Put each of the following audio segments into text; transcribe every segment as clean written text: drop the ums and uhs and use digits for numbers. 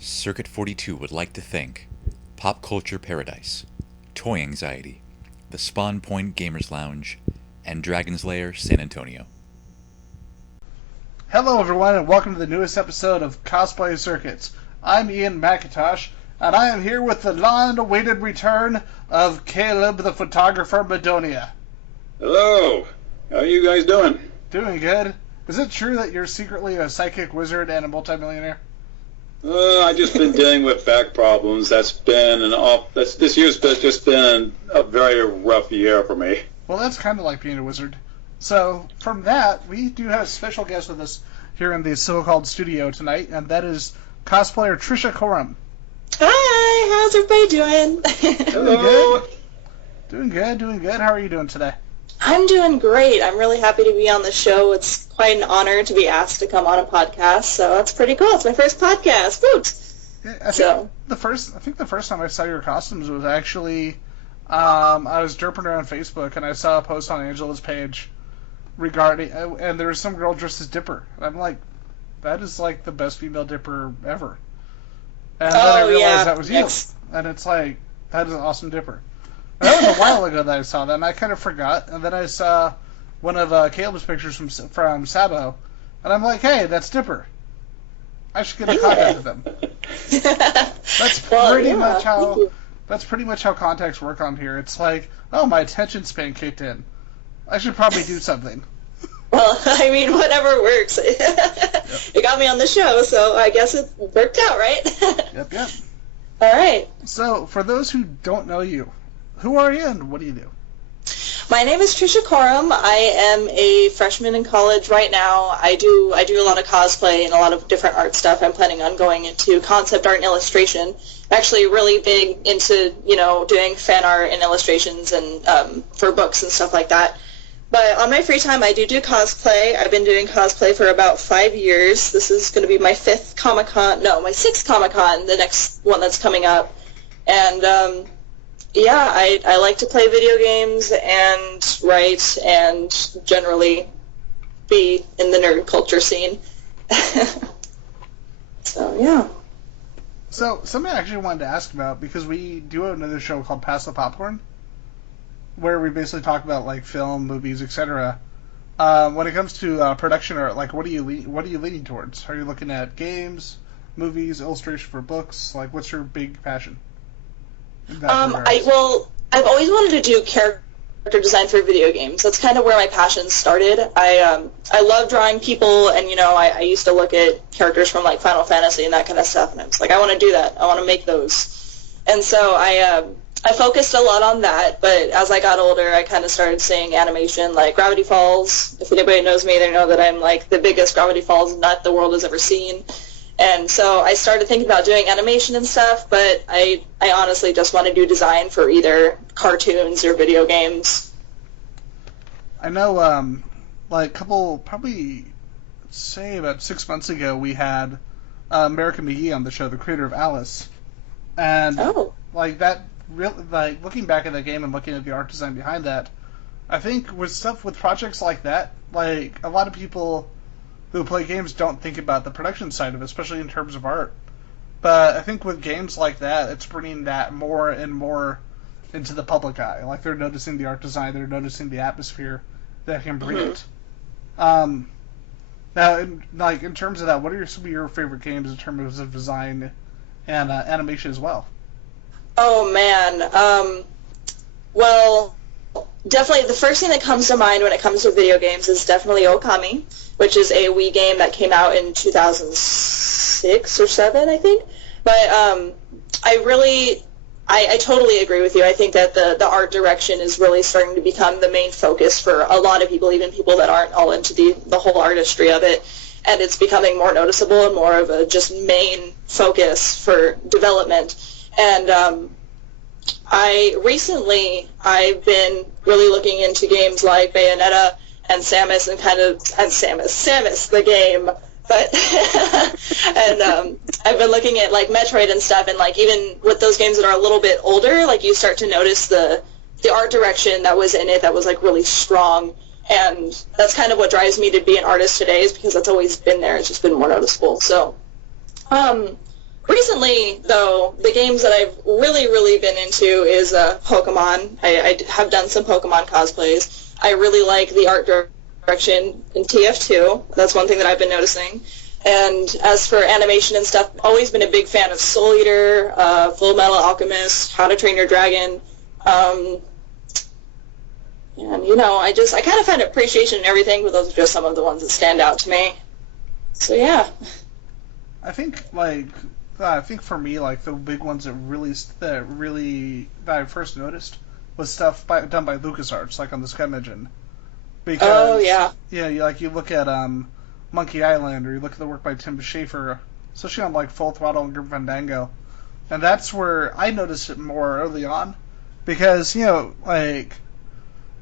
Circuit 42 would like to thank Pop Culture Paradise, Toy Anxiety, the Spawn Point Gamers Lounge, and Dragon's Lair San Antonio. Hello everyone and welcome to the newest episode of Cosplay Circuits. I'm Ian McIntosh, and I am here with the long-awaited return of Caleb the photographer Madonia. Hello! How are you guys doing? Doing good. Is it true that you're secretly a psychic wizard and a multimillionaire? I've just been dealing with back problems. This year's just been a very rough year for me. Well, that's kind of like being a wizard. So, from that, we do have a special guest with us here in the so-called studio tonight, and that is cosplayer Tricia Corum. Hi, how's everybody doing? Hello! Doing good. How are you doing today? I'm doing great. I'm really happy to be on the show. It's quite an honor to be asked to come on a podcast, so that's pretty cool. It's my first podcast. Woot! Yeah, I think the first time I saw your costumes was actually I was derping around Facebook and I saw a post on Angela's page regarding and there was some girl dressed as Dipper. And I'm like, that is like the best female Dipper ever. And then I realized that was you. And it's like, that is an awesome Dipper. And that was a while ago that I saw that, and I kind of forgot. And then I saw one of Caleb's pictures from Sabo, and I'm like, hey, that's Dipper. I should get in contact with them. That's pretty much how contacts work on here. It's like, oh, my attention span kicked in. I should probably do something. Well, I mean, whatever works. You got me on the show, so I guess it worked out, right? Yep. All right. So, for those who don't know you, who are you and what do you do? My name is Tricia Corum. I am a freshman in college right now. I do a lot of cosplay and a lot of different art stuff. I'm planning on going into concept art and illustration. I'm actually really big into, doing fan art and illustrations and for books and stuff like that. But on my free time, I do cosplay. I've been doing cosplay for about 5 years. This is going to be my my 6th Comic-Con, the next one that's coming up. And I like to play video games and write and generally be in the nerd culture scene. So, yeah. So, something I actually wanted to ask about, because we do another show called Pass the Popcorn, where we basically talk about, like, film, movies, etc. When it comes to production art, like, what are you leaning towards? Are you looking at games, movies, illustration for books? Like, what's your big passion? I've always wanted to do character design for video games. That's kind of where my passion started. I love drawing people, and I used to look at characters from like Final Fantasy and that kind of stuff, and I was like, I want to do that. I want to make those. And so I focused a lot on that. But as I got older, I kind of started seeing animation like Gravity Falls. If anybody knows me, they know that I'm like the biggest Gravity Falls nut the world has ever seen. And so I started thinking about doing animation and stuff, but I honestly just want to do design for either cartoons or video games. I know, probably, say about 6 months ago, we had American McGee on the show, the creator of Alice. And, looking back at that game and looking at the art design behind that, I think with projects like that, like, a lot of people who play games don't think about the production side of it, especially in terms of art. But I think with games like that, it's bringing that more and more into the public eye. Like, they're noticing the art design, they're noticing the atmosphere that can bring it. Now, in terms of that, what are some of your favorite games in terms of design and animation as well? Oh, man. Well, definitely the first thing that comes to mind when it comes to video games is definitely Okami, which is a Wii game that came out in 2006 or 7, I think. But I totally agree with you. I think that the art direction is really starting to become the main focus for a lot of people, even people that aren't all into the whole artistry of it. And it's becoming more noticeable and more of a just main focus for development. And I've been really looking into games like Bayonetta and Samus Samus the game, but and I've been looking at like Metroid and stuff, and like even with those games that are a little bit older, like you start to notice the art direction that was in it that was like really strong, and that's kind of what drives me to be an artist today, is because that's always been there. It's just been more noticeable. So Recently, though, the games that I've really been into is Pokemon. I have done some Pokemon cosplays. I really like the art direction in TF2. That's one thing that I've been noticing. And as for animation and stuff, always been a big fan of Soul Eater, Full Metal Alchemist, How to Train Your Dragon. And, you know, I kind of find appreciation in everything, but those are just some of the ones that stand out to me. So, yeah. I think, for me, like, the big ones that I first noticed was stuff done by LucasArts, like on the Scum engine. Because, oh, yeah. Yeah, you look at Monkey Island, or you look at the work by Tim Schafer, especially on, like, Full Throttle and Grim Fandango. And that's where I noticed it more early on. Because, you know, like,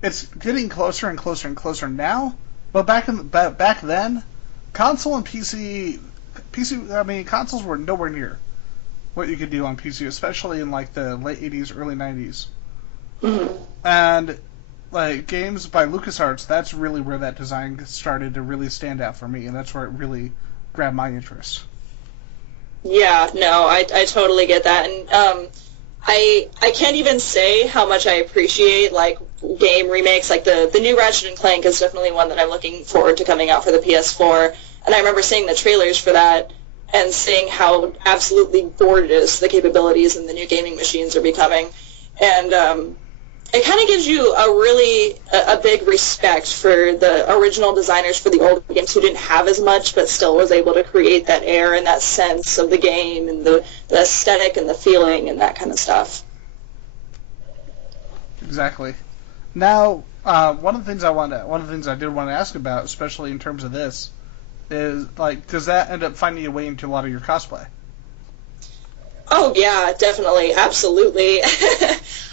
it's getting closer and closer and closer now. But back then, console and PC, consoles were nowhere near what you could do on PC, especially in, like, the late 80s, early 90s. Mm-hmm. And, like, games by LucasArts, that's really where that design started to really stand out for me, and that's where it really grabbed my interest. Yeah, no, I totally get that. And I can't even say how much I appreciate, like, game remakes. Like, the new Ratchet and Clank is definitely one that I'm looking forward to coming out for the PS4. And I remember seeing the trailers for that and seeing how absolutely gorgeous the capabilities and the new gaming machines are becoming. And it kind of gives you a big respect for the original designers for the old games who didn't have as much but still was able to create that air and that sense of the game and the aesthetic and the feeling and that kind of stuff. Exactly. Now, one of the things I did want to ask about, especially in terms of this, is, like, does that end up finding a way into a lot of your cosplay? Oh yeah, definitely, absolutely.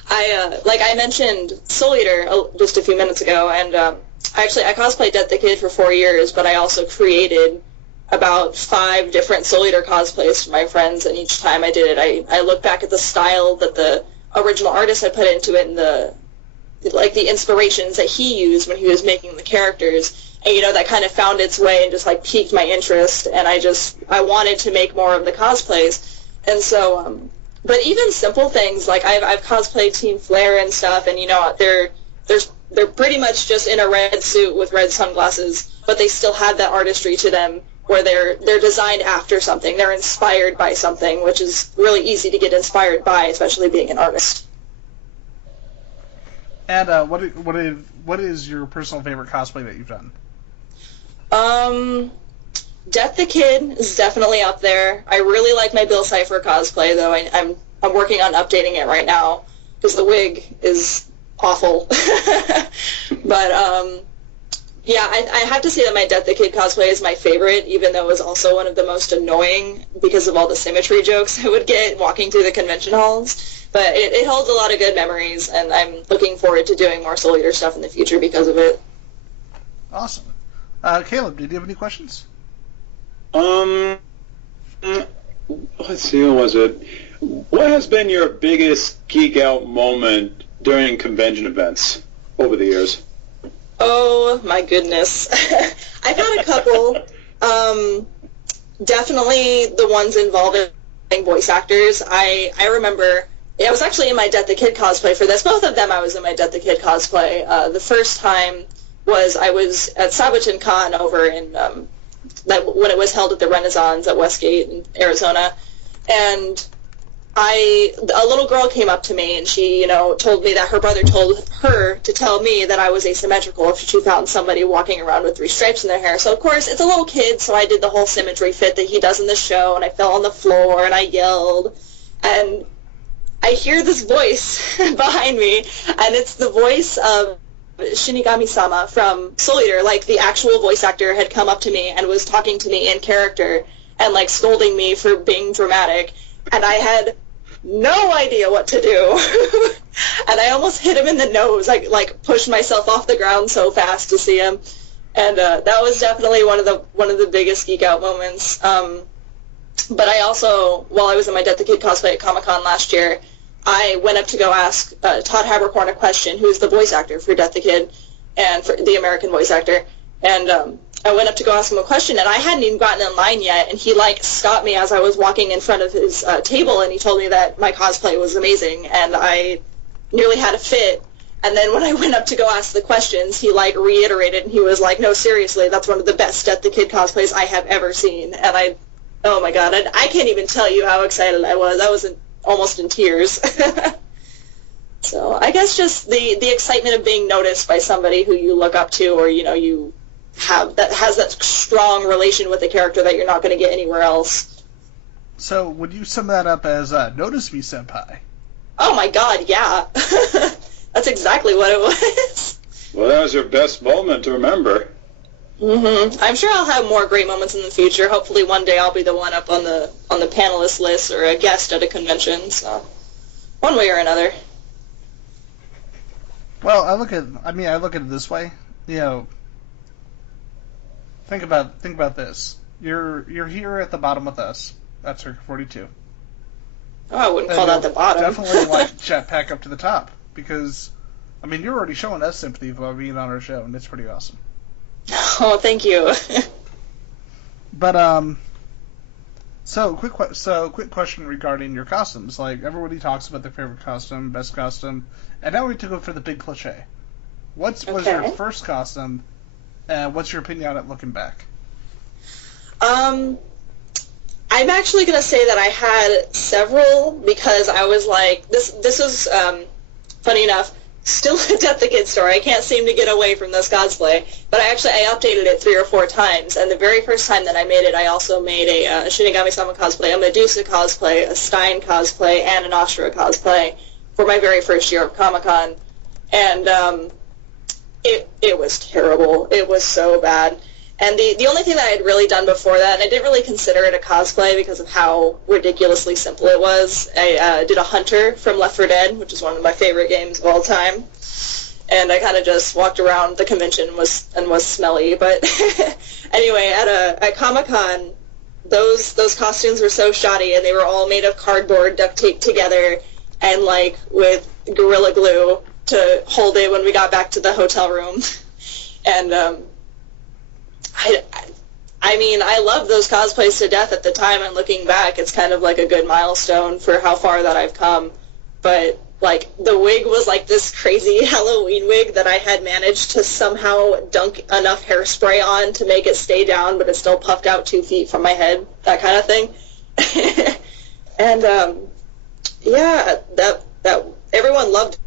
I mentioned Soul Eater just a few minutes ago, and I cosplayed Death the Kid for 4 years, but I also created about 5 different Soul Eater cosplays for my friends, and each time I did it, I looked back at the style that the original artist had put into it and the inspirations that he used when he was making the characters. And, you know, that kind of found its way and just, like, piqued my interest, and I wanted to make more of the cosplays. And so, but even simple things, like, I've cosplayed Team Flare and stuff, and, you know, they're pretty much just in a red suit with red sunglasses, but they still have that artistry to them where they're designed after something. They're inspired by something, which is really easy to get inspired by, especially being an artist. And what is your personal favorite cosplay that you've done? Death the Kid is definitely up there. I really like my Bill Cipher cosplay, though. I'm working on updating it right now because the wig is awful. But yeah, I have to say that my Death the Kid cosplay is my favorite, even though it was also one of the most annoying because of all the symmetry jokes I would get walking through the convention halls. But it holds a lot of good memories, and I'm looking forward to doing more Soul Eater stuff in the future because of it. Awesome. Caleb, did you have any questions? Let's see, what was it? What has been your biggest geek out moment during convention events over the years? Oh, my goodness. I've had a couple. Definitely the ones involving voice actors. I remember, I was actually in my Death the Kid cosplay for this. Both of them I was in my Death the Kid cosplay. The first time I was at Sabaton Con over in when it was held at the Renaissance at Westgate in Arizona, and a little girl came up to me and she, you know, told me that her brother told her to tell me that I was asymmetrical if she found somebody walking around with 3 stripes in their hair. So of course it's a little kid, so I did the whole symmetry fit that he does in the show, and I fell on the floor and I yelled, and I hear this voice behind me, and it's the voice of Shinigami-sama from Soul Eater. Like, the actual voice actor had come up to me and was talking to me in character and, like, scolding me for being dramatic, and I had no idea what to do. And I almost hit him in the nose. I, like, pushed myself off the ground so fast to see him. And that was definitely one of the biggest geek out moments. But I also, while I was in my Death the Kid cosplay at Comic-Con last year, I went up to go ask Todd Haberkorn a question, who's the voice actor for Death the Kid, and for the American voice actor. And I went up to go ask him a question, and I hadn't even gotten in line yet, and he, like, stopped me as I was walking in front of his table, and he told me that my cosplay was amazing, and I nearly had a fit. And then when I went up to go ask the questions, he, like, reiterated, and he was like, no, seriously, that's one of the best Death the Kid cosplays I have ever seen. And oh my god, I can't even tell you how excited I was. I was almost in tears. So I guess just the excitement of being noticed by somebody who you look up to, or, you know, you has that strong relation with the character that you're not going to get anywhere else. So would you sum that up as notice me, senpai? Oh my god, yeah. That's exactly what it was. Well, that was your best moment to remember. I'm sure I'll have more great moments in the future. Hopefully one day I'll be the one up on the panelist list or a guest at a convention. So one way or another. Well, I look at it this way. You know, think about this. You're here at the bottom with us at Circuit 42. Oh, I wouldn't call that the bottom. Definitely like jetpack up to the top, because, I mean, you're already showing us sympathy by being on our show, and it's pretty awesome. Oh, thank you. But quick question regarding your costumes. Like, everybody talks about their favorite costume, best costume, and now we to go for the big cliche. Was your first costume, and what's your opinion on it looking back? I'm actually going to say that I had several, because I was like, this was, funny enough, still a Death the Kid story. I can't seem to get away from this cosplay, but I updated it 3 or 4 times, and the very first time that I made it, I also made a Shinigami-sama cosplay, a Medusa cosplay, a Stein cosplay, and an Ashura cosplay for my very first year of Comic-Con, and it was terrible. It was so bad. And the only thing that I had really done before that, and I didn't really consider it a cosplay because of how ridiculously simple it was, I did a Hunter from Left 4 Dead, which is one of my favorite games of all time. And I kind of just walked around the convention and was smelly. But anyway, at Comic-Con, those costumes were so shoddy, and they were all made of cardboard duct taped together and, like, with Gorilla Glue to hold it when we got back to the hotel room. And I mean, I loved those cosplays to death at the time, and looking back, it's kind of like a good milestone for how far that I've come. But, like, the wig was like this crazy Halloween wig that I had managed to somehow dunk enough hairspray on to make it stay down, but it still puffed out 2 feet from my head, that kind of thing. And, yeah, that everyone loved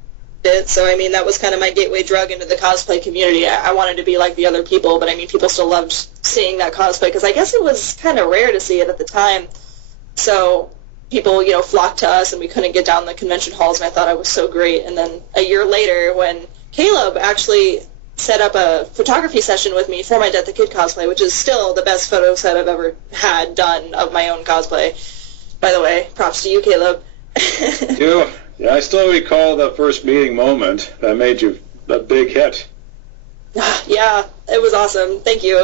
it, so I mean that was kind of my gateway drug into the cosplay community. I wanted to be like the other people, but I mean people still loved seeing that cosplay because I guess it was kind of rare to see it at the time. So people, you know, flocked to us, and we couldn't get down the convention halls, and I thought I was so great. And then a year later, when Caleb actually set up a photography session with me for my Death the Kid cosplay, which is still the best photo set I've ever had done of my own cosplay. By the way, props to you, Caleb. Yeah, I still recall the first meeting moment that made you a big hit. Yeah, it was awesome. Thank you.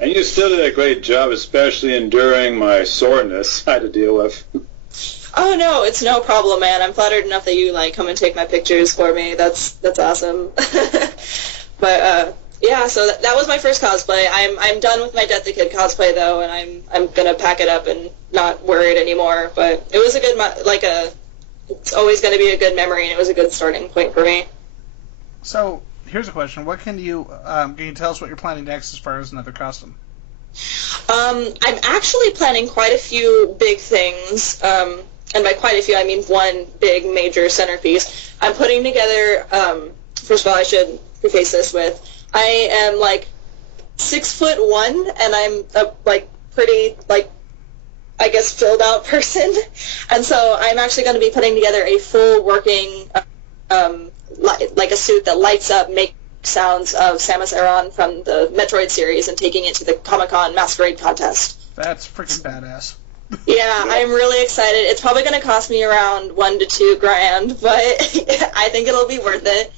And you still did a great job, especially enduring my soreness I had to deal with. Oh, no, it's no problem, man. I'm flattered enough that you, like, come and take my pictures for me. That's awesome. But, yeah, so that was my first cosplay. I'm done with my Death the Kid cosplay, though, and I'm going to pack it up and not wear it anymore. But it was a good, it's always going to be a good memory, and it was a good starting point for me. So, here's a question. What can you tell us what you're planning next as far as another costume? I'm actually planning quite a few big things, and by quite a few, I mean one big major centerpiece. I'm putting together, first of all, I should preface this with, I am, like, 6'1", and I'm a, like, pretty, like, I guess, filled out person. And so I'm actually going to be putting together a full working, like a suit that lights up, makes sounds of Samus Aran from the Metroid series and taking it to the Comic-Con Masquerade contest. That's freaking badass. Yeah, I'm really excited. It's probably going to cost me around $1 to $2 grand, but I think it'll be worth it.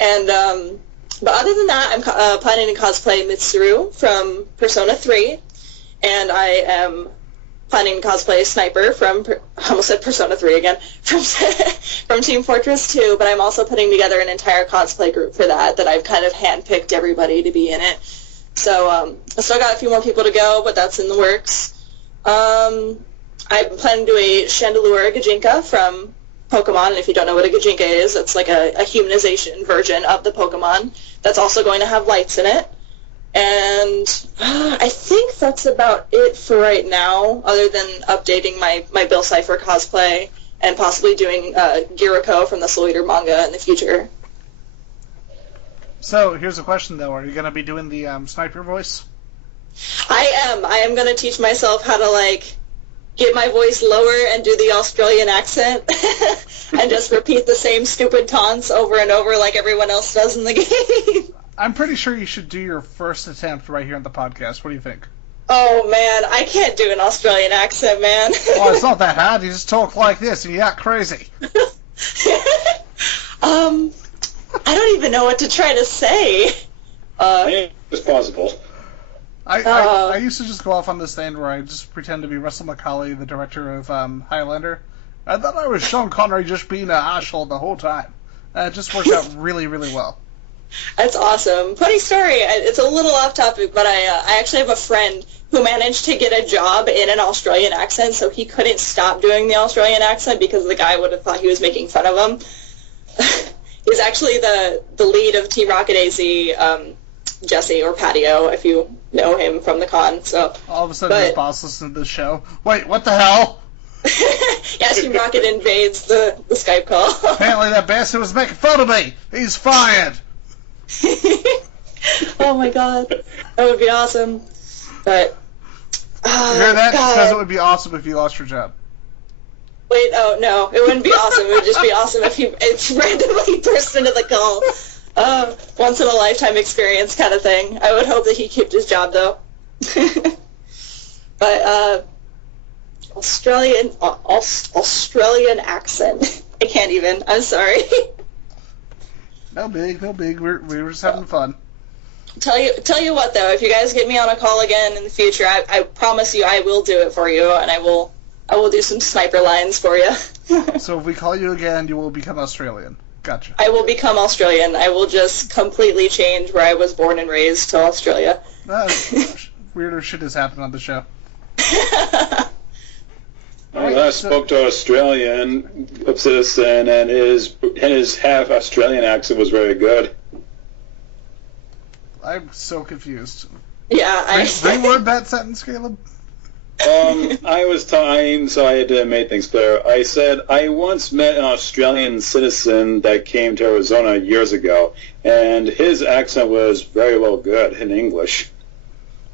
And, but other than that, I'm planning to cosplay Mitsuru from Persona 3, and I am planning to cosplay Sniper from, I almost said Persona 3 again, from Team Fortress 2, but I'm also putting together an entire cosplay group for that I've kind of handpicked everybody to be in it. So I still got a few more people to go, but that's in the works. I'm planning to do a Chandelure Gajinka from Pokemon, and if you don't know what a Gajinka is, it's like a humanization version of the Pokemon that's also going to have lights in it. And I think that's about it for right now, other than updating my Bill Cipher cosplay and possibly doing Giriko from the Soul Eater manga in the future. So, here's a question, though. Are you going to be doing the sniper voice? I am going to teach myself how to, like, get my voice lower and do the Australian accent and just repeat the same stupid taunts over and over like everyone else does in the game. I'm pretty sure you should do your first attempt right here on the podcast. What do you think? Oh, man, I can't do an Australian accent, man. Well, it's not that hard. You just talk like this and you act crazy. I don't even know what to try to say. It's possible. I used to just go off on this thing where I just pretend to be Russell McCauley, the director of Highlander. I thought I was Sean Connery just being an asshole the whole time. It just worked out really, really well. That's awesome. Funny story. It's a little off topic, but I actually have a friend who managed to get a job in an Australian accent, so he couldn't stop doing the Australian accent because the guy would have thought he was making fun of him. He's actually the lead of Team Rocket AZ, Jesse, or Patio, if you know him from the con. So all of a sudden his boss listens to the show. Wait, what the hell? Yeah, Team Rocket invades the Skype call. Apparently that bastard was making fun of me. He's fired. Oh my god, that would be awesome. But you hear that? Because it would be awesome if you lost your job. Wait, oh no, it wouldn't be awesome. It would just be awesome if it's randomly burst into the call. Once in a lifetime experience kind of thing. I would hope that he kept his job though. But Australian accent. I can't even. I'm sorry. No big. We were just having fun. Tell you what though, if you guys get me on a call again in the future, I promise you I will do it for you, and I will do some sniper lines for you. So if we call you again, you will become Australian. Gotcha. I will become Australian. I will just completely change where I was born and raised to Australia. Weirder shit has happened on the show. I last spoke to an Australian citizen, and his half Australian accent was very good. I'm so confused. Yeah, Reword that sentence, Caleb. I was time, so I had to make things clear. I said I once met an Australian citizen that came to Arizona years ago, and his accent was very well good in English.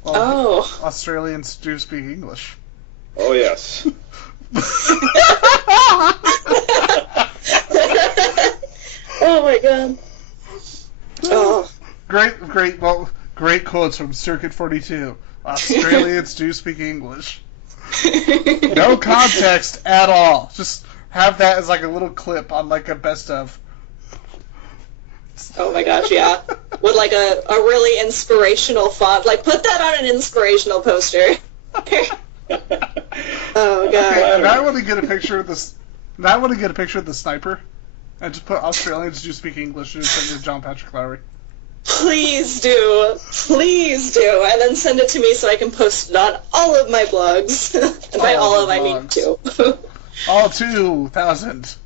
Well, Australians do speak English. Oh yes. Oh my god. Oh. Great quotes from Circuit 42. Australians do speak English. No context at all. Just have that as like a little clip on like a best of. Oh my gosh, yeah. With like a really inspirational font. Like put that on an inspirational poster. Oh god. Okay, and I want to get a picture of this. And I want to get a picture of the sniper, and just put Australians do speak English and send it to John Patrick Lowry. Please do, and then send it to me so I can post it on all of my blogs. And by all of I mean two. All 2,000.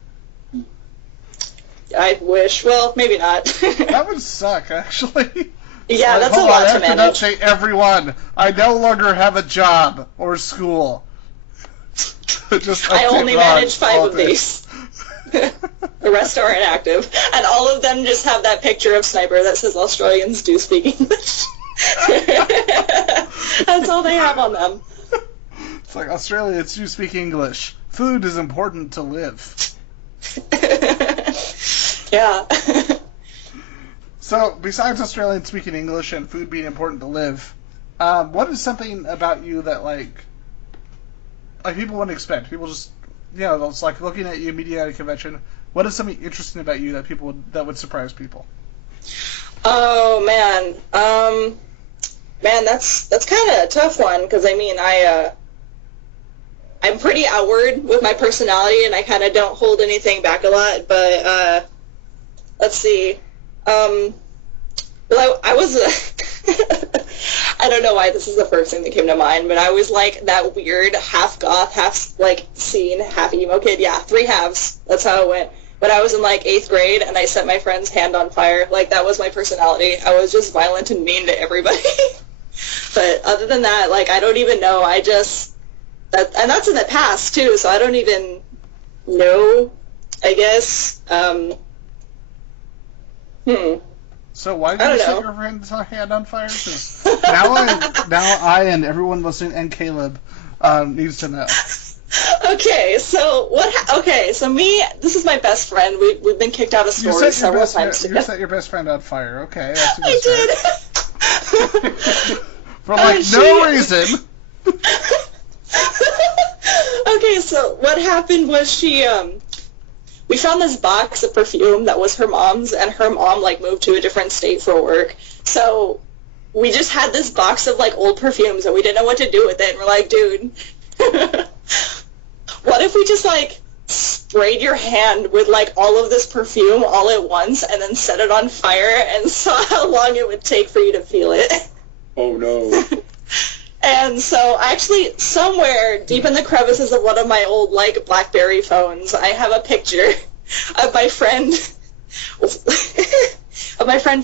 I wish. Well, maybe not. That would suck, actually. Yeah, that's a lot to manage. I have to update everyone. I no longer have a job or school. I only manage 5 of these. The rest are inactive. And all of them just have that picture of Sniper that says Australians do speak English. That's all they have on them. It's like, Australians do speak English. Food is important to live. Yeah. So, besides Australians speaking English and food being important to live, what is something about you that, like people wouldn't expect? People just, it's like looking at you media at a convention. What is something interesting about you that would surprise people? Oh man, that's kind of a tough one because I mean I'm pretty outward with my personality and I kind of don't hold anything back a lot. But let's see. Well, I was I don't know why this is the first thing that came to mind, but I was like that weird half goth, half like scene, half emo kid. Yeah, three halves. That's how it went. But I was in like 8th grade, and I set my friend's hand on fire. Like, that was my personality. I was just violent and mean to everybody. But other than that, like, I don't even know. And that's in the past too, so I don't even know, I guess. So why did you set your friend's hand on fire? 'Cause now I and everyone listening and Caleb needs to know. Okay, so this is my best friend. We've been kicked out of stores several times together. You set your best friend on fire. Okay, that's a good I did. For like no reason. Okay, so what happened was we found this box of perfume that was her mom's, and her mom like moved to a different state for work. So we just had this box of like old perfumes, and we didn't know what to do with it. And we're like, dude, what if we just like sprayed your hand with like all of this perfume all at once, and then set it on fire, and saw how long it would take for you to feel it? Oh no. And so, actually, somewhere deep in the crevices of one of my old, like, BlackBerry phones, I have a picture of my friend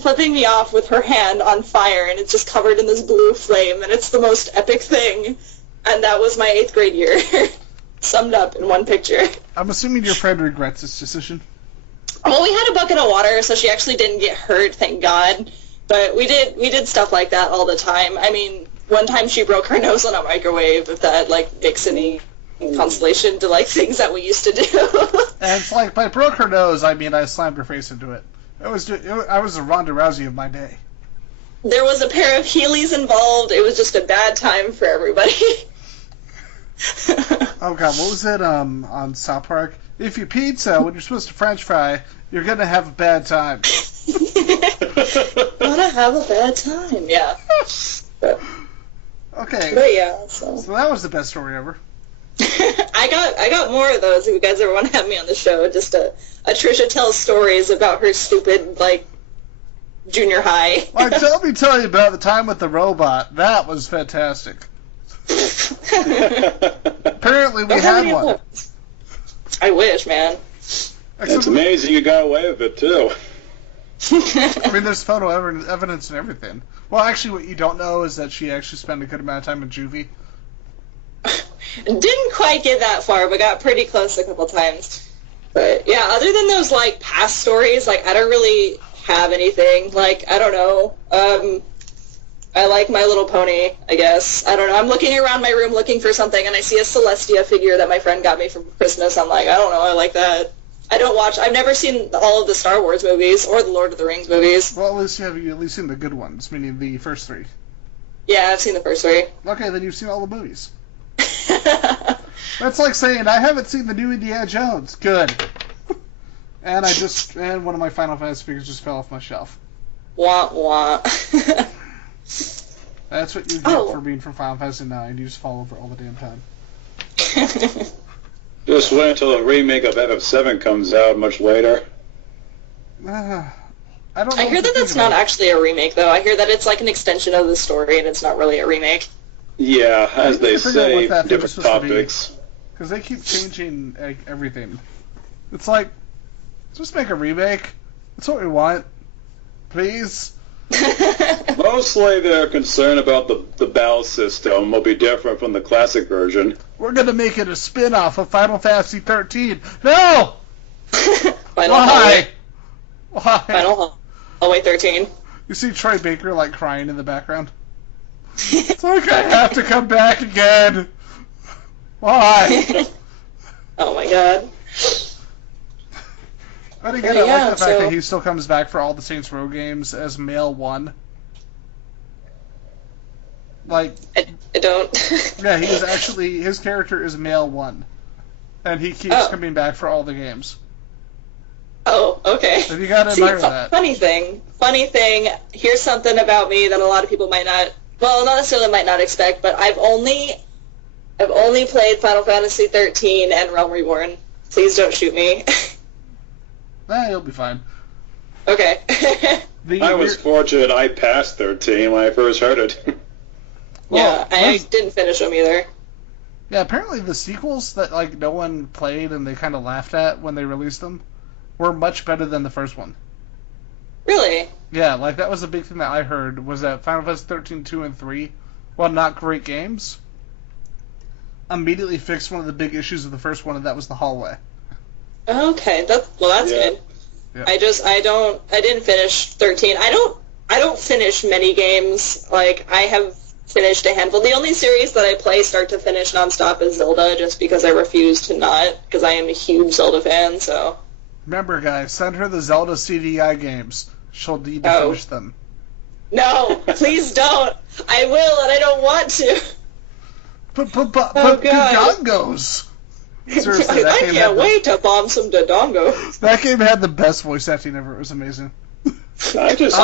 flipping me off with her hand on fire, and it's just covered in this blue flame, and it's the most epic thing. And that was my 8th grade year, summed up in one picture. I'm assuming your friend regrets this decision. Well, we had a bucket of water, so she actually didn't get hurt, thank God. But we did stuff like that all the time. I mean, one time she broke her nose on a microwave, if that, like, makes any consolation to, like, things that we used to do. And it's like, by broke her nose, I mean I slammed her face into it. I was the Ronda Rousey of my day. There was a pair of Heelys involved. It was just a bad time for everybody. Oh god, what was it on South Park? If you pizza when you're supposed to French fry, you're gonna have a bad time. Gonna have a bad time, yeah. Okay. But yeah, so that was the best story ever. I got more of those if you guys ever want to have me on the show. Just a Tricia tells stories about her stupid, like, junior high. Like, let me tell you about the time with the robot. That was fantastic. Apparently we had one. I wish, man. It's amazing you got away with it, too. I mean, there's photo evidence and everything. Well, actually, what you don't know is that she actually spent a good amount of time in juvie. Didn't quite get that far, but got pretty close a couple times. But, yeah, other than those, like, past stories, like, I don't really have anything. Like, I don't know. I like My Little Pony, I guess. I don't know. I'm looking around my room looking for something, and I see a Celestia figure that my friend got me for Christmas. I'm like, I don't know, I like that. I've never seen all of the Star Wars movies or the Lord of the Rings movies. Well, at least have you at least seen the good ones, meaning the first 3. Yeah, I've seen the first 3. Okay, then you've seen all the movies. That's like saying, I haven't seen the new Indiana Jones. Good. And one of my Final Fantasy figures just fell off my shelf. Wah, wah. That's what you get for being from Final Fantasy IX. You just fall over all the damn time. Just wait until the remake of FF7 comes out much later. I don't know. I hear that that's not actually a remake, though. I hear that it's like an extension of the story, and it's not really a remake. Yeah, as they say, different topics. Because they keep changing everything. It's like, just make a remake. That's what we want. Please. Mostly they're concerned about the battle system will be different from the classic version. We're going to make it a spin-off of Final Fantasy 13. No! Why? Why? Final Hallway 13. You see Troy Baker, like, crying in the background? It's like, I have to come back again. Why? Oh my god. But again, I like the fact that he still comes back for all the Saints Row games as male 1. Like, I don't. Yeah, he is actually, his character is male 1. And he keeps coming back for all the games. Oh, okay. So you gotta admire that. Funny thing, here's something about me that a lot of people might not, well, not necessarily might not expect, but I've only played Final Fantasy 13 and Realm Reborn. Please don't shoot me. Nah, you'll be fine. Okay. I was fortunate. I passed 13 when I first heard it. Well, yeah, I didn't finish them either. Yeah, apparently the sequels that like no one played and they kind of laughed at when they released them were much better than the first one. Really? Yeah, like that was a big thing that I heard was that Final Fantasy 13 2 and 3, while not great games, immediately fixed one of the big issues of the first one, and that was the hallway. Okay, that's good. Yeah. I didn't finish 13. I don't finish many games. Like, I have finished a handful. The only series that I play start to finish nonstop is Zelda, just because I refuse to not, because I am a huge Zelda fan, so. Remember, guys, send her the Zelda CDI games. She'll need to finish them. No, please don't. I will, and I don't want to. But Dodongos! Seriously, I can't wait to bomb some Dodongos. That game had the best voice acting ever. It was amazing. I just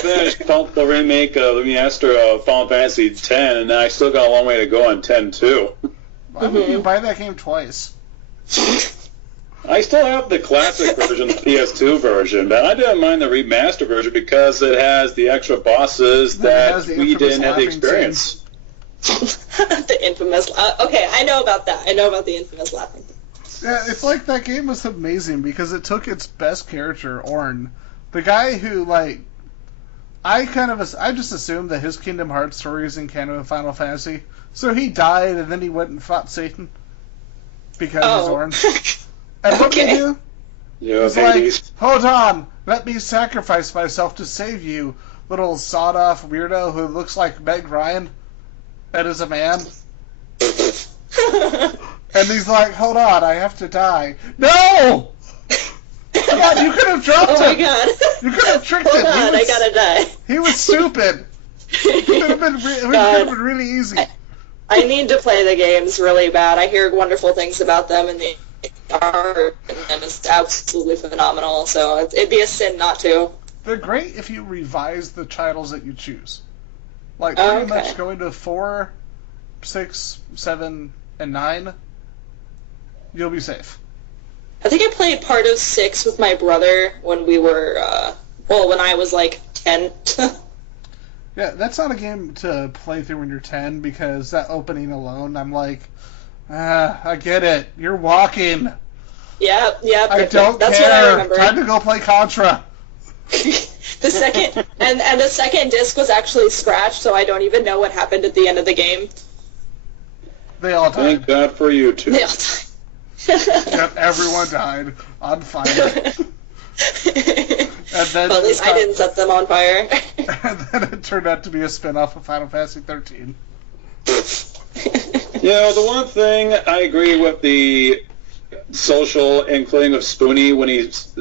finished the remake of the remaster of Final Fantasy X, and I still got a long way to go on 10 too. Why would you buy that game twice? I still have the classic version, the PS2 version, but I didn't mind the remaster version because it has the extra bosses that we didn't have the experience. The infamous... okay, I know about that. I know about the infamous laughing. Yeah, it's like that game was amazing because it took its best character, Ornn, the guy who, like... I just assumed that his Kingdom Hearts story is in canon with Final Fantasy, so he died and then he went and fought Satan because he's Ornn. And what did he do? He's like, hold on, let me sacrifice myself to save you, little sawed-off weirdo who looks like Meg Ryan and is a man. And he's like, hold on, I have to die. No! Come on, you could have dropped him. Oh my god. You could have tricked him. Hold on, I gotta die. He was stupid. It could have been really easy. I need to play the games really bad. I hear wonderful things about them, and the art and it's absolutely phenomenal, so it'd be a sin not to. They're great if you revise the titles that you choose. Like, pretty much going to 4, 6, 7, and 9, you'll be safe. I think I played part of 6 with my brother when we were, when I was like 10. Yeah, that's not a game to play through when you're 10, because that opening alone, I'm like, I get it. You're walking. Yep. I don't that's care. What I remember. Time to go play Contra. The second and the second disc was actually scratched, so I don't even know what happened at the end of the game. They all died. Thank God for you two. They all died. Yep, everyone died on fire. And then well, at least I didn't set them on fire. And then it turned out to be a spin-off of Final Fantasy 13. The one thing I agree with the social including of Spoonie when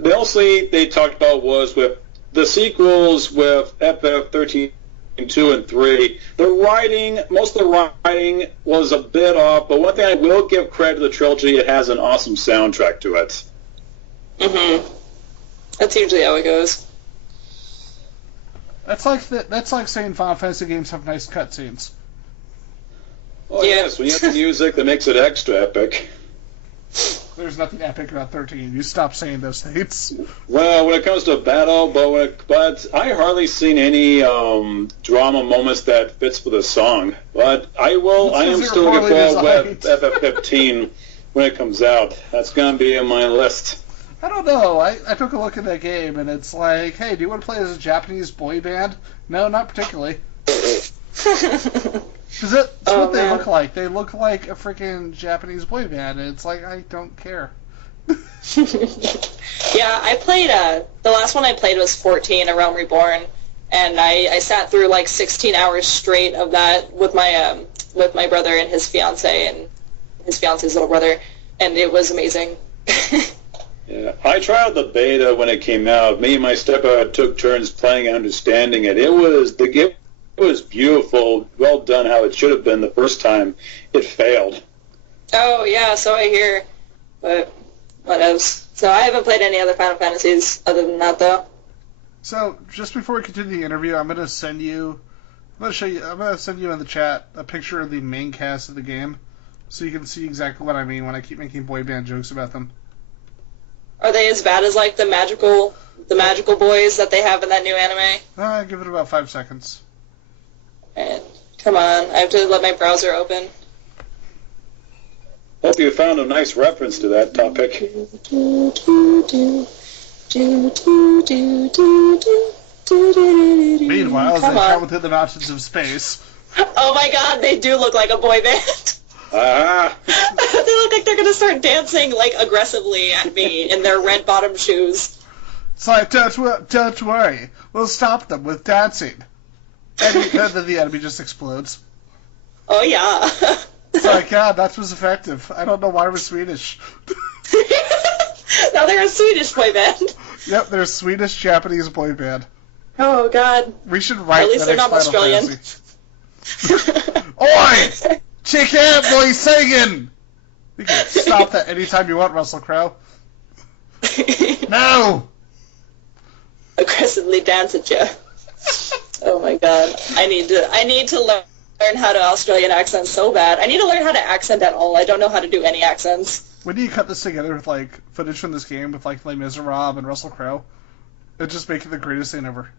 mostly they talked about was with the sequels with FF13, 2, and 3. Most of the writing was a bit off, but one thing I will give credit to the trilogy, it has an awesome soundtrack to it. Mm-hmm. That's usually how it goes. That's like saying Final Fantasy games have nice cutscenes. Oh yes, when you have the music that makes it extra epic. There's nothing epic about 13. You stop saying those things. Well, when it comes to battle, but I hardly seen any drama moments that fits with a song. But I am still looking forward with FF15 when it comes out. That's gonna be in my list. I don't know. I took a look at that game, and it's like, hey, do you want to play as a Japanese boy band? No, not particularly. Because that's what they look like. They look like a freaking Japanese boy band, and it's like, I don't care. Yeah, I played, the last one I played was 14, A Realm Reborn, and I sat through like 16 hours straight of that with my brother and his fiance and his fiance's little brother, and it was amazing. Yeah, I tried the beta when it came out. Me and my stepdad took turns playing and understanding it. It was beautiful, well done how it should have been the first time. It failed. Oh yeah, so I hear, but what else? So I haven't played any other Final Fantasies other than that though. So just before we continue the interview, I'm gonna send you in the chat a picture of the main cast of the game, so you can see exactly what I mean when I keep making boy band jokes about them. Are they as bad as like the magical boys that they have in that new anime? Give it about 5 seconds. Alright, come on, I have to let my browser open. Hope you found a nice reference to that topic. Meanwhile, as they travel through the mountains of space. Oh my god, they do look like a boy band. Ah! They look like they're gonna start dancing like aggressively at me in their red bottom shoes. It's like, don't worry, we'll stop them with dancing. And then the enemy just explodes. Oh yeah. It's like, yeah, that was effective. I don't know why we're Swedish. Now they're a Swedish boy band. Yep, they're a Swedish-Japanese boy band. Oh god. We should write At least the they're next not Final Australian. Fantasy. Oi! Check out boy singing! You can stop that anytime you want, Russell Crowe. No! Aggressively dance at you. Oh my god. I need to learn how to Australian accent so bad. I need to learn how to accent at all. I don't know how to do any accents. When do you cut this together with, like, footage from this game with, like, Les Miserables and Russell Crowe? It'd just make it the greatest thing ever.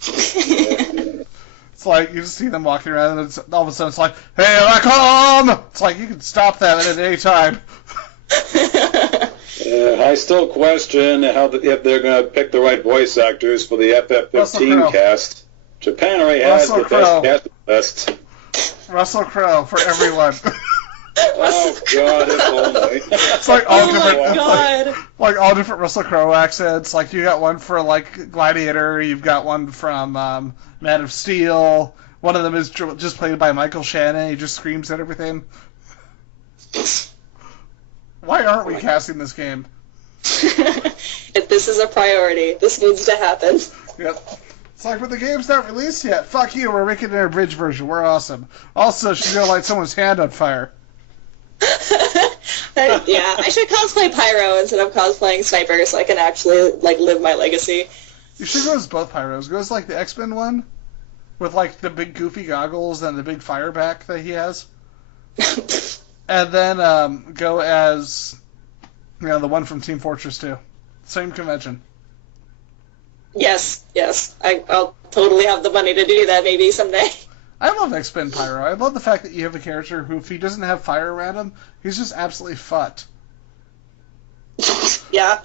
It's like, you just see them walking around, and all of a sudden it's like, hey, welcome! It's like, you can stop that at any time. I still question if they're going to pick the right voice actors for the FF15 cast. Japan already has the best cast list. Russell Crowe for everyone. Oh god, if only. It's like all different, my god. like all different Russell Crowe accents. Like you got one for like Gladiator, you've got one from Man of Steel. One of them is just played by Michael Shannon. He just screams at everything. Why aren't we casting this game? If this is a priority, this needs to happen. Yep. It's like, but the game's not released yet. Fuck you, we're making an abridged version. We're awesome. Also, she's gonna light someone's hand on fire. Yeah, I should cosplay Pyro instead of cosplaying Sniper so I can actually, like, live my legacy. You should go as both Pyros. Go as, like, the X-Men one, with, like, the big goofy goggles and the big fire back that he has. And then go as, you know, the one from Team Fortress 2. Same convention. Yes. I'll totally have the money to do that maybe someday. I love X-Men Pyro. I love the fact that you have a character who, if he doesn't have fire around him, he's just absolutely fucked. Yeah.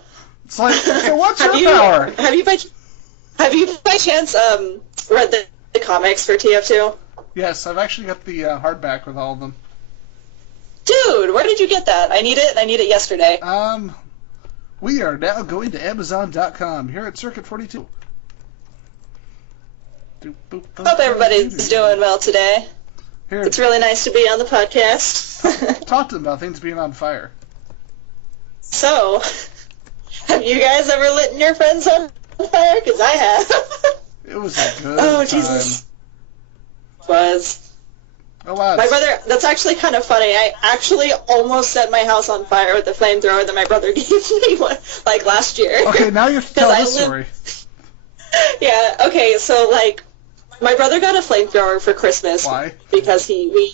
It's like, so what's your power? Have you by chance read the comics for TF2? Yes, I've actually got the hardback with all of them. Dude, where did you get that? I need it. I need it yesterday. We are now going to Amazon.com here at Circuit 42. Hope everybody's doing well today. Here, It's really nice to be on the podcast. talk to them about things being on fire. So, have you guys ever lit your friends on fire? Because I have. It was a good Oh, time. Jesus. Was. Oh, wow. My brother, that's actually kind of funny. I actually almost set my house on fire with the flamethrower that my brother gave me, like, last year. Okay, now you have to tell this story. Yeah, okay, so, like, my brother got a flamethrower for Christmas. Why? Because I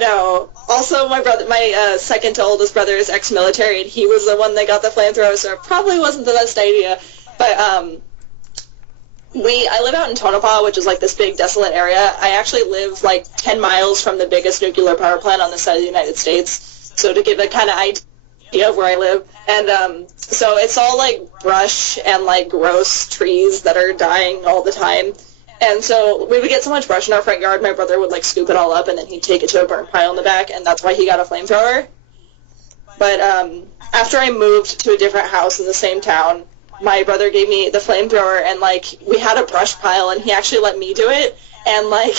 know. Also, my second to oldest brother is ex-military, and he was the one that got the flamethrower, so it probably wasn't the best idea. But, I live out in Tonopah, which is, like, this big, desolate area. I actually live, like, 10 miles from the biggest nuclear power plant on this side of the United States. So to give a kind of idea of where I live. And, so it's all, like, brush and, like, gross trees that are dying all the time. And so we would get so much brush in our front yard, my brother would, like, scoop it all up, and then he'd take it to a burn pile in the back, and that's why he got a flamethrower. But, after I moved to a different house in the same town, my brother gave me the flamethrower, and, like, we had a brush pile, and he actually let me do it, and, like,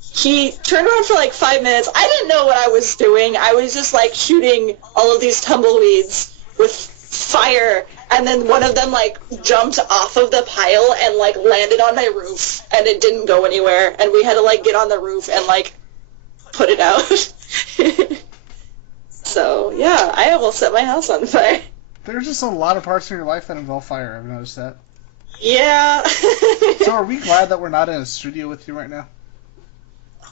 he turned around for, like, 5 minutes. I didn't know what I was doing. I was just, like, shooting all of these tumbleweeds with fire, and then one of them, like, jumped off of the pile and, like, landed on my roof, and it didn't go anywhere, and we had to, like, get on the roof and, like, put it out. So, yeah, I almost set my house on fire. There's just a lot of parts in your life that involve fire, I've noticed that. Yeah. So are we glad that we're not in a studio with you right now?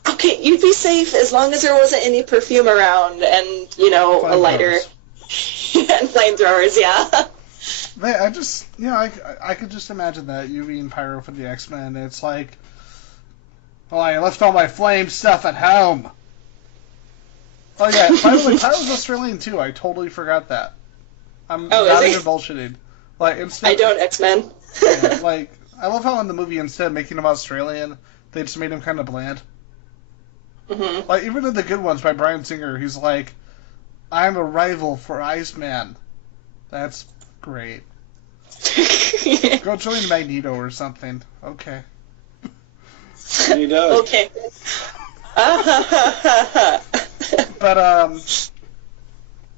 Okay, you'd be safe as long as there wasn't any perfume around and, a lighter. And flamethrowers, yeah. I just, I could just imagine that, you being Pyro for the X-Men. It's like, oh, I left all my flame stuff at home. Oh, yeah, by the way, Pyro's Australian, too. I totally forgot that. I'm not even bullshitting. Like, instead, I don't X-Men. Yeah, I love how in the movie, instead of making him Australian, they just made him kind of bland. Mm-hmm. Like, even in the good ones by Bryan Singer, he's like, I'm a rival for Iceman. That's great. Go join Magneto or something. Okay. He does. Okay. But,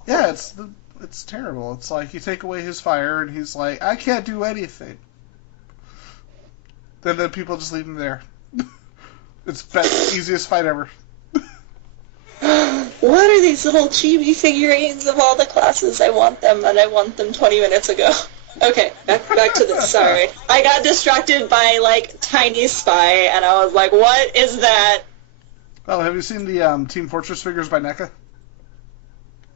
yeah, it's terrible. It's like, you take away his fire, and he's like, I can't do anything. Then people just leave him there. It's the easiest fight ever. What are these little chibi figurines of all the classes? I want them, and I want them 20 minutes ago. Okay, back to this. Sorry. I got distracted by, Tiny Spy, and I was like, what is that? Oh, have you seen the Team Fortress figures by NECA?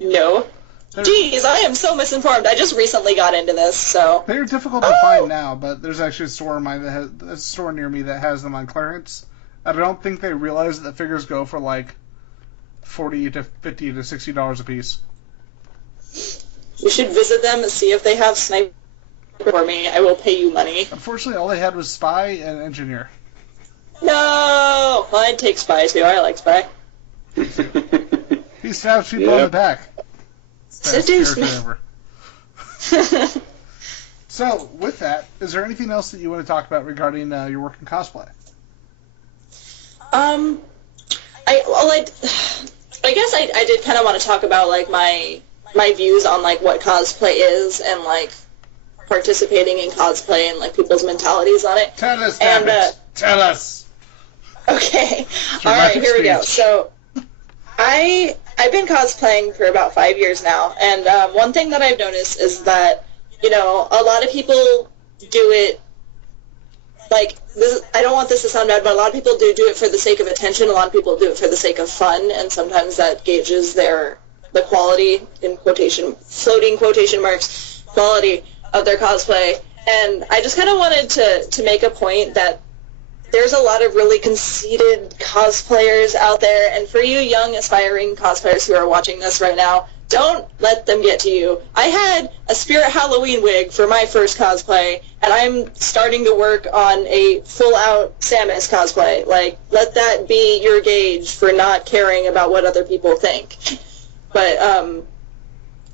No. Jeez, I am so misinformed. I just recently got into this, so... They're difficult to find now, but there's actually a store near me that has them on clearance. I don't think they realize that the figures go for, $40 to $50 to $60 a piece. We should visit them and see if they have sniper for me. I will pay you money. Unfortunately, all they had was Spy and Engineer. No! Well, I'd take Spy, too. I like Spy. He stabs people in the back. Seduce me. So, with that, is there anything else that you want to talk about regarding your work in cosplay? I guess I did kind of want to talk about my views on what cosplay is and participating in cosplay and people's mentalities on it. Tell us, damn it. Tell us. Okay. All right, here we go. So I've been cosplaying for about 5 years now, and one thing that I've noticed is that a lot of people do it. I don't want this to sound bad, but a lot of people do it for the sake of attention. A lot of people do it for the sake of fun, and sometimes that gauges the quality, in floating quotation marks, quality of their cosplay. And I just kind of wanted to make a point that there's a lot of really conceited cosplayers out there, and for you young aspiring cosplayers who are watching this right now, don't let them get to you. I had a Spirit Halloween wig for my first cosplay, and I'm starting to work on a full-out Samus cosplay. Let that be your gauge for not caring about what other people think. But,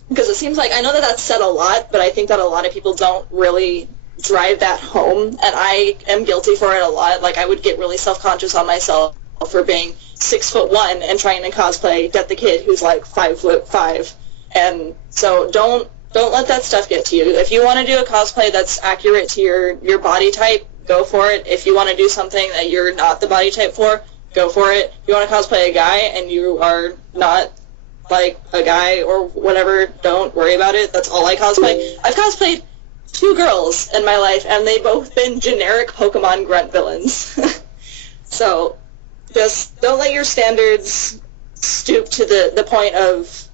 because it seems like, I know that that's said a lot, but I think that a lot of people don't really drive that home, and I am guilty for it a lot. I would get really self-conscious on myself for being 6'1" and trying to cosplay Get the Kid who's 5'5", and so don't let that stuff get to you. If you want to do a cosplay that's accurate to your body type, go for it. If you want to do something that you're not the body type for, go for it. If you want to cosplay a guy and you are not a guy or whatever, don't worry about it. That's all I cosplay. I've cosplayed 2 girls in my life, and they've both been generic Pokemon grunt villains. So just don't let your standards stoop to the point of,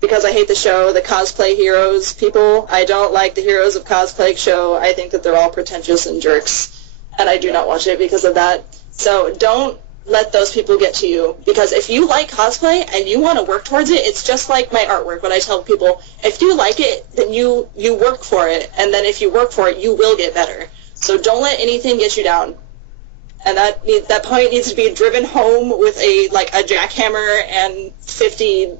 because I hate the show, the cosplay heroes people. I don't like the Heroes of Cosplay show. I think that they're all pretentious and jerks, and I do not watch it because of that. So don't let those people get to you, because if you like cosplay and you want to work towards it, it's just like my artwork. When I tell people, if you like it, then you work for it, and then if you work for it, you will get better. So don't let anything get you down. And that point needs to be driven home with a jackhammer and 50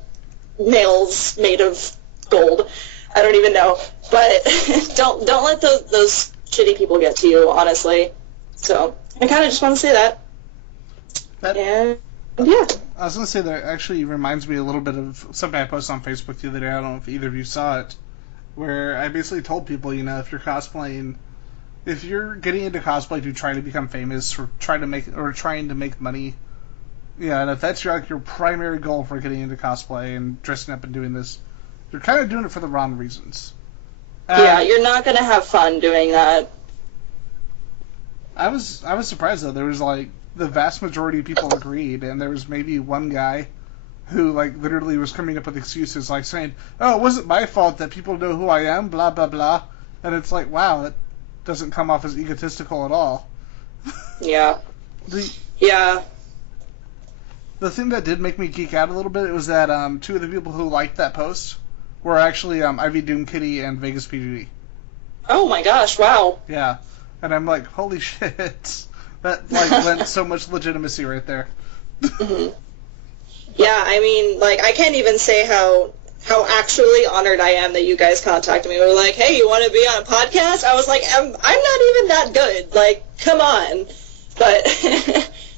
nails made of gold. I don't even know, but don't let those shitty people get to you, honestly. So I kind of just want to say that. And yeah. I was going to say that actually reminds me a little bit of something I posted on Facebook the other day. I don't know if either of you saw it, where I basically told people, if you're cosplaying, if you're getting into cosplay to try to become famous or trying to make money, and if that's your primary goal for getting into cosplay and dressing up and doing this, you're kind of doing it for the wrong reasons. Yeah, you're not going to have fun doing that. I was surprised though. There was like the vast majority of people agreed, and there was maybe one guy who like literally was coming up with excuses, like saying, "Oh, it wasn't my fault that people know who I am," blah blah blah. And it's like, wow, that doesn't come off as egotistical at all. Yeah. The thing that did make me geek out a little bit was that two of the people who liked that post were actually Ivy Doom Kitty and Vegas PGD. Oh my gosh! Wow. Yeah, and I'm like, holy shit, that like lent so much legitimacy right there. Mm-hmm. Yeah, I mean, like, I can't even say how actually honored I am that you guys contacted me. We were like, hey, you want to be on a podcast? I was like, I'm not even that good. Like, come on. But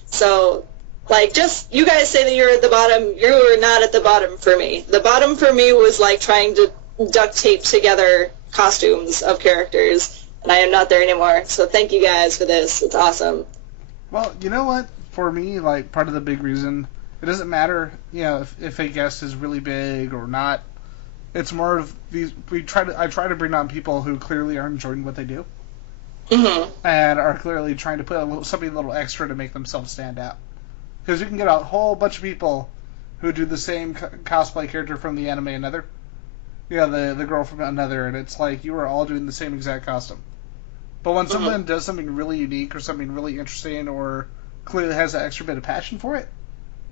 so, like, just you guys say that you're at the bottom. You're not at the bottom for me. The bottom for me was like trying to duct tape together costumes of characters, and I am not there anymore. So thank you guys for this. It's awesome. Well, you know what? For me, like, part of the big reason, it doesn't matter, you know, if a guest is really big or not. It's more of these. I try to bring on people who clearly are enjoying what they do, mm-hmm. and are clearly trying to put something a little extra to make themselves stand out. Because you can get a whole bunch of people who do the same cosplay character from the anime Another. Yeah, the girl from Another, and it's like you are all doing the same exact costume. But when someone does something really unique or something really interesting or clearly has that extra bit of passion for it,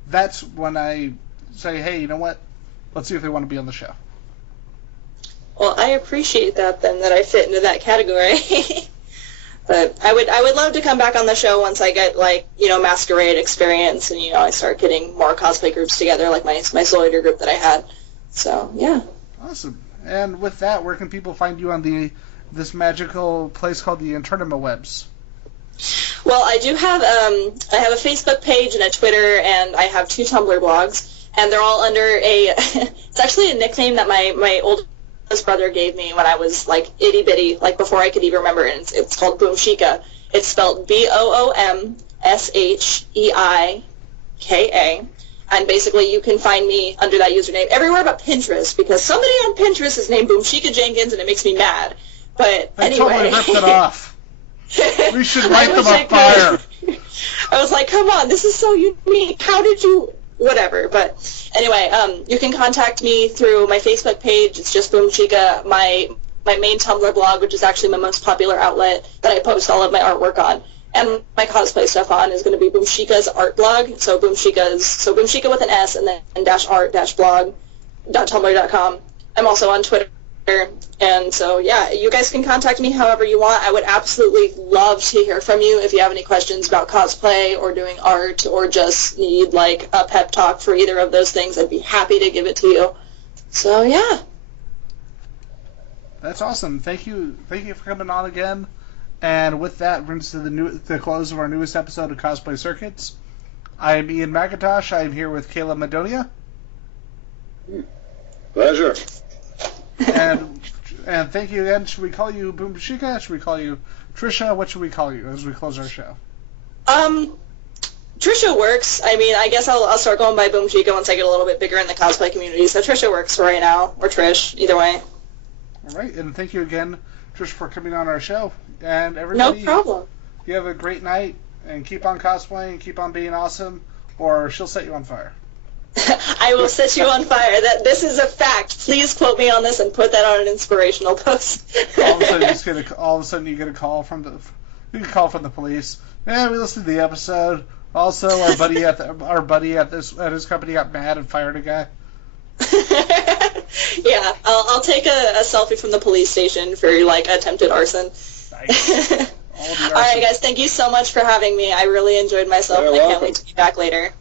that's when I say, hey, you know what? Let's see if they want to be on the show. Well, I appreciate that then, that I fit into that category. But I would love to come back on the show once I get, like, you know, masquerade experience and, you know, I start getting more cosplay groups together, like my Solider group that I had. So, yeah. Awesome. And with that, where can people find you on this magical place called the Internema Webs? Well, I do have I have a Facebook page and a Twitter, and I have 2 Tumblr blogs, and they're all under it's actually a nickname that my oldest brother gave me when I was, like, itty-bitty, like, before I could even remember it. It's called Boomshika. It's spelled Boomsheika. And basically, you can find me under that username everywhere but Pinterest, because somebody on Pinterest is named Boomshika Jenkins, and it makes me mad. But anyway. Totally ripped it off. We should light them on fire. I was like, come on, this is so unique. How did you... Whatever. But anyway, you can contact me through my Facebook page. It's just Boomshika. My main Tumblr blog, which is actually my most popular outlet that I post all of my artwork on. And my cosplay stuff on is going to be Boomshika's art blog. So Boomshika with an S and then -art-blog.tumblr.com. I'm also on Twitter. And so, yeah, you guys can contact me however you want. I would absolutely love to hear from you if you have any questions about cosplay or doing art or just need, like, a pep talk for either of those things. I'd be happy to give it to you. So, yeah. That's awesome. Thank you for coming on again. And with that, brings to the close of our newest episode of Cosplay Circuits. I am Ian McIntosh. I am here with Kayla Madonia. Pleasure. And thank you again. Should we call you Boomshika? Should we call you Tricia? What should we call you as we close our show? Tricia works. I mean, I guess I'll start going by Boomshika once I get a little bit bigger in the cosplay community. So Tricia works for right now, or Trish, either way. All right, and thank you again, Trish, for coming on our show. And everybody, no problem. You have a great night, and keep on cosplaying, keep on being awesome, or she'll set you on fire. I will set you on fire. This is a fact. Please quote me on this and put that on an inspirational post. all of a sudden you get a call from the police. Yeah, we listened to the episode. Also, our buddy at his company got mad and fired a guy. Yeah, I'll take a selfie from the police station for, like, attempted arson. Nice. All right, guys, thank you so much for having me. I really enjoyed myself, and I can't wait to be back later.